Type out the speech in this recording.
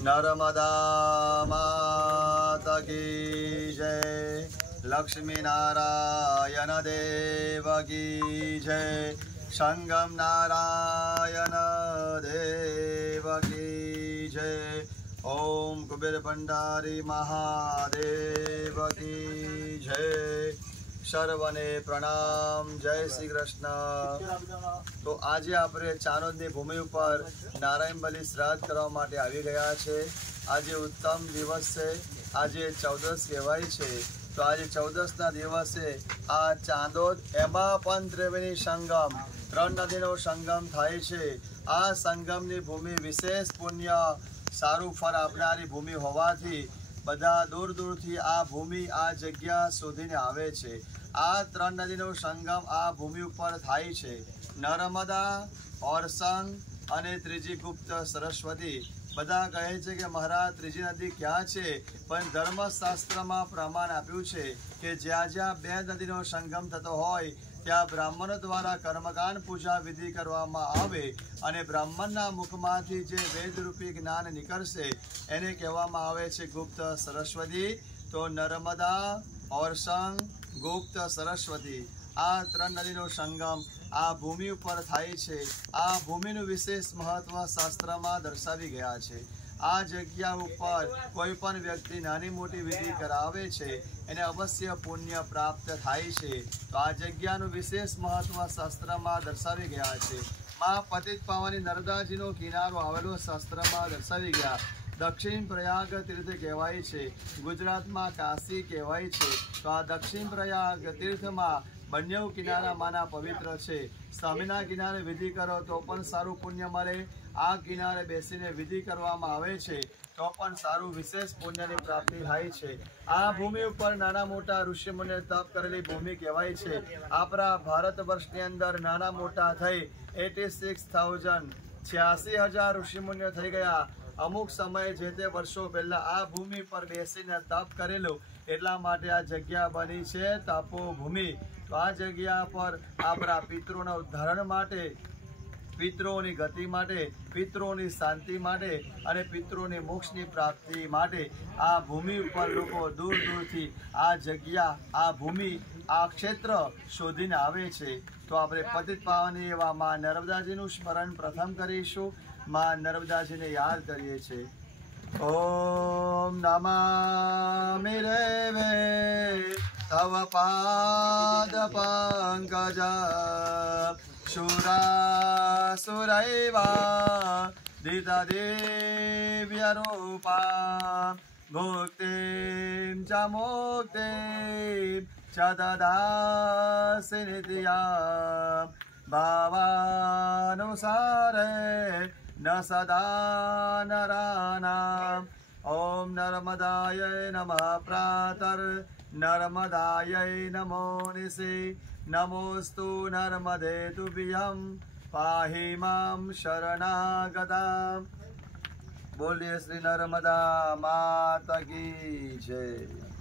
नर्मदा माता की जय। लक्ष्मी नारायण देव की जय। संगम नारायण देव की जय। ओम कुबेर भंडारी महादेव की जय। सर्वने प्रणाम। जय श्री कृष्ण। तो आज आपणे चानोदनी भूमि पर नारायण बलि श्राद्ध करवा माटे आवी गया छे। आज उत्तम दिवस है। आज 14 कहेवाय छे। तो आज 14 दिवसे आ चांदोद एमा पण त्रिवेणी संगम 3 नदीनो संगम थाय छे। आ संगमनी भूमि विशेष पुण्य सारू फल आपनारी भूमि होवाथी बधा दूर दूर थी आ भूमि आ जग्या शोधीने आवे छे। आ 3 नदीनो संगम आ भूमि पर थाय छे। नर्मदा, ओरसंग अने त्रीजी गुप्त सरस्वती। बधा कहे छे कि महाराज त्रीजी नदी क्या छे, पण धर्मशास्त्रमां प्रमाण आप्युं छे कि ज्यां ज्यां 2 नदीनो संगम थतो होय त्या ब्राह्मणों द्वारा कर्मकांड पूजा विधि करवामां आवे अने ब्राह्मणना मुखमांथी जे वेदरूपी ज्ञान निकळशे एने कहेवामां आवे छे गुप्त सरस्वती। तो नर्मदा, ओरसंग, गुप्त सरस्वती आ 3 नदीनो संगम आ भूमि पर थाय छे। आ भूमिनुं विशेष महत्व शास्त्रमां दर्शावी गया छे। आ जग्या पर कोई पण व्यक्ति नानी मोटी विधि करावे छे एने अवश्य पुण्य प्राप्त थाय छे। तो आ जग्यानुं विशेष महत्व शास्त्रमां दर्शावी गया छे। मां पतित पावनी नर्मदाजीनो किनारो आवेलो शास्त्रमां दर्शावी गया। दक्षिण प्रयाग तीर्थ कहेवाय छे। गुजरात में काशी कहेवाय छे। तो आ दक्षिण प्रयाग तीर्थ में बन्ने किनारा माना पवित्र छे। स्वामीना किनारे विधि करो तो पण सारू पुण्य मळे। आ किनारे बेसीने विधि करवामां आवे छे तो पण सारू विशेष पुण्यनी प्राप्ति थाय छे। आ भूमि पर नाना मोटा ऋषिमुनिए तप करेली भूमि कहेवाय छे। आपणा भारत वर्षनी अंदर नाना मोटा थई 86,000 ऋषिमुनियो थई गया। अमुक समय जे ते वर्षो पहला आ भूमि पर बेसीने तप करेलुं એટલા માટે આ જગ્યા બની છે તપોભૂમિ। તો આ જગ્યા પર આપણા પિતૃઓના ઉદ્ધારણ માટે, પિતૃઓની ગતિ માટે, પિતૃઓની શાંતિ માટે અને પિતૃઓની મોક્ષની પ્રાપ્તિ માટે આ ભૂમિ ઉપર લોકો દૂર દૂરથી આ જગ્યા, આ ભૂમિ, આ ક્ષેત્ર શોધીને આવે છે। તો આપણે પતિત પાવની એવા માં નર્મદાજીનું સ્મરણ પ્રથમ કરીશું। માં નર્મદાજીને યાદ કરીએ છીએ। ओम नमामि देवे तव पाद पंकज शूरासुरैवा दिव्य रूपा भुक्तिं च मुक्तिं च ददासि नित्या भावानुसारे न सदा नराणाम्। ओम नर्मदायै नमः प्रातर् नर्मदायै नमो निशि नमोस्तु नर्मदे तुभ्यं पाहि मां शरणागताम्। बोलिए श्री नर्मदा माता की जय।